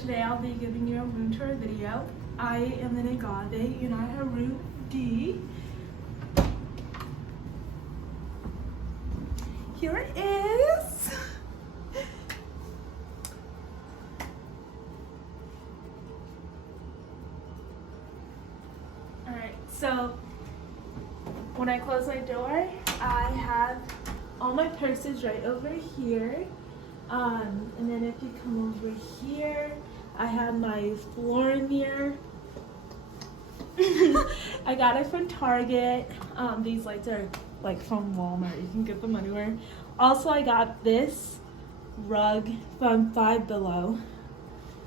today I'll be giving you a room tour video. I am in Agave and I have room D. Here it is. Alright, so when I close my door, I have all my purses right over here. And then if you come over here, I have my floor mirror. I got it from Target. These lights are like from Walmart. You can get them anywhere. Also, I got this rug from Five Below.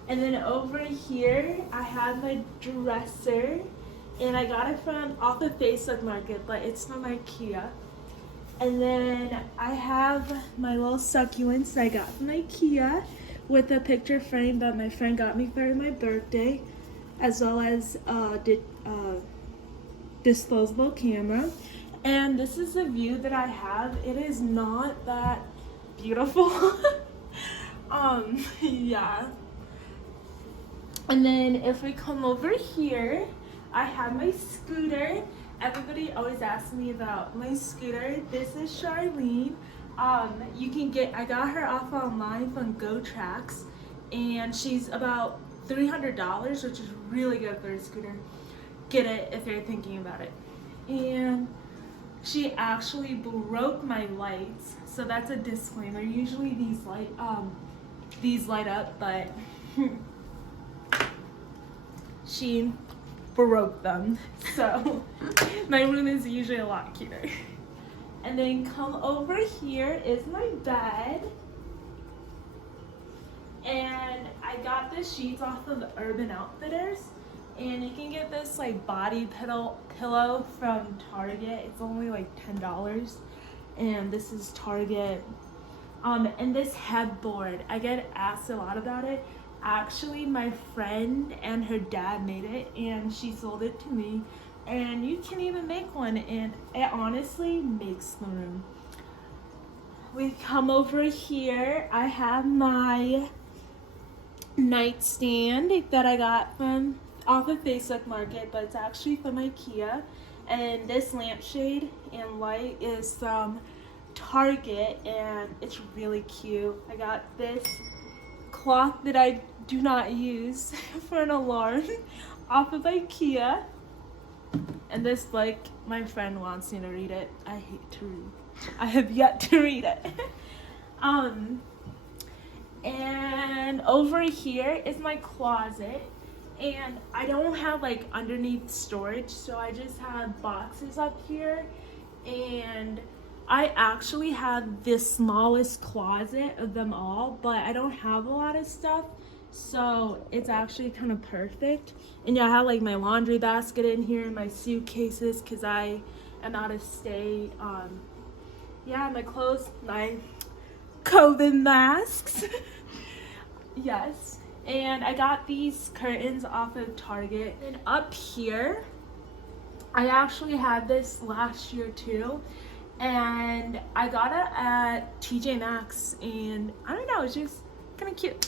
And then over here, I have my dresser. And I got it from off the Facebook Market, but it's from IKEA. And then I have my little succulents that I got from IKEA with a picture frame that my friend got me for my birthday, as well as disposable camera. And this is the view that I have. It is not that beautiful. Yeah. And then if we come over here, I have my scooter. Everybody always asks me about my scooter. This is Charlene. I got her off online from GoTrax, and she's about $300, which is really good for a scooter. Get it if you're thinking about it. And she actually broke my lights, so that's a disclaimer. Usually these light up, but she broke them, so my room is usually a lot cuter. And then come over here is my bed, and I got the sheets off of Urban Outfitters, and you can get this like body pillow from Target. It's only like $10, and this is Target. And this headboard, I get asked a lot about it. Actually, my friend and her dad made it, and she sold it to me, and you can even make one, and it honestly makes the room. We come over here, I have my nightstand that I got from off of Facebook Market, but it's actually from IKEA. And this lampshade and light is from Target, and it's really cute. I got this clock that I do not use for an alarm off of IKEA. And this, like, my friend wants me to read it. I hate to read. I have yet to read it. And over here is my closet. And I don't have like underneath storage, so I just have boxes up here. And I actually have the smallest closet of them all, but I don't have a lot of stuff, so it's actually kind of perfect. And yeah, I have like my laundry basket in here and my suitcases because I am out of state. Yeah, my clothes, my COVID masks. Yes. And I got these curtains off of Target. And up here, I actually had this last year too. And I got it at TJ Maxx, and I don't know, it's just kind of cute.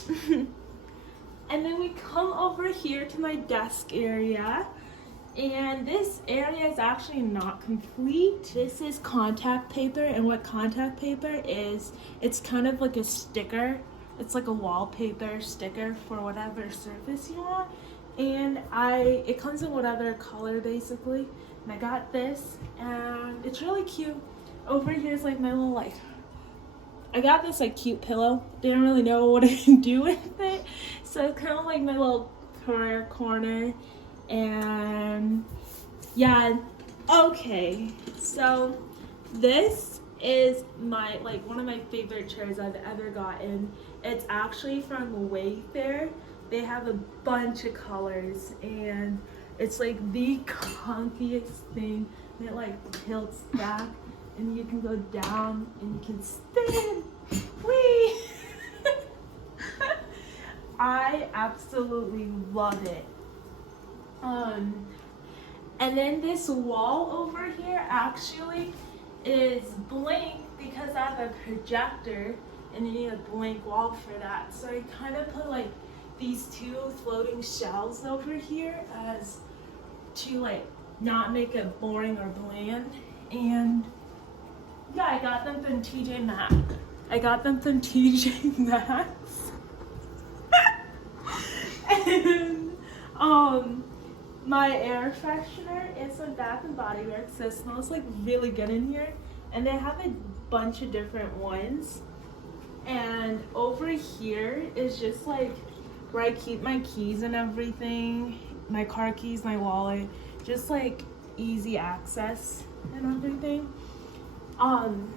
And then we come over here to my desk area, and this area is actually not complete. This is contact paper, and what contact paper is, it's kind of like a sticker. It's like a wallpaper sticker for whatever surface you want, and it comes in whatever color basically. And I got this, and it's really cute. Over here is like my little I got this like cute pillow. Didn't really know what to do with it, so it's kind of like my little prayer corner. And yeah, okay, so this is my one of my favorite chairs I've ever gotten. It's actually from Wayfair. They have a bunch of colors, and it's like the comfiest thing. And it like tilts back, and you can go down, and you can spin. Whee! I absolutely love it. And then this wall over here actually is blank because I have a projector, and you need a blank wall for that. So I kind of put like these two floating shelves over here as to like not make it boring or bland. And yeah, I got them from TJ Maxx. And my air freshener is from Bath and Body Works, so it smells like really good in here. And they have a bunch of different ones. And over here is just like where I keep my keys and everything, my car keys, my wallet, just like easy access and everything. And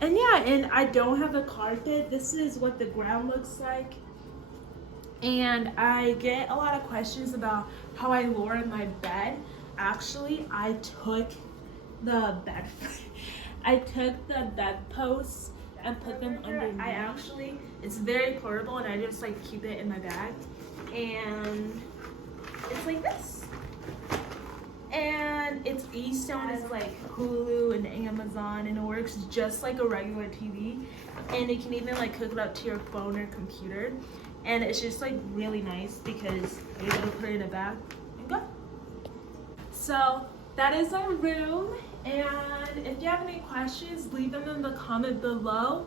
yeah, and I don't have a carpet. This is what the ground looks like. And I get a lot of questions about how I lower my bed. Actually, I took the bed posts and put them underneath. It's very portable, and I just like keep it in my bag. And it's like this. And it's Eastone is like Hulu and Amazon, and it works just like a regular TV. And you can even like hook it up to your phone or computer. And it's just like really nice because you're able to put it in a bag and go. So that is our room. And if you have any questions, leave them in the comment below.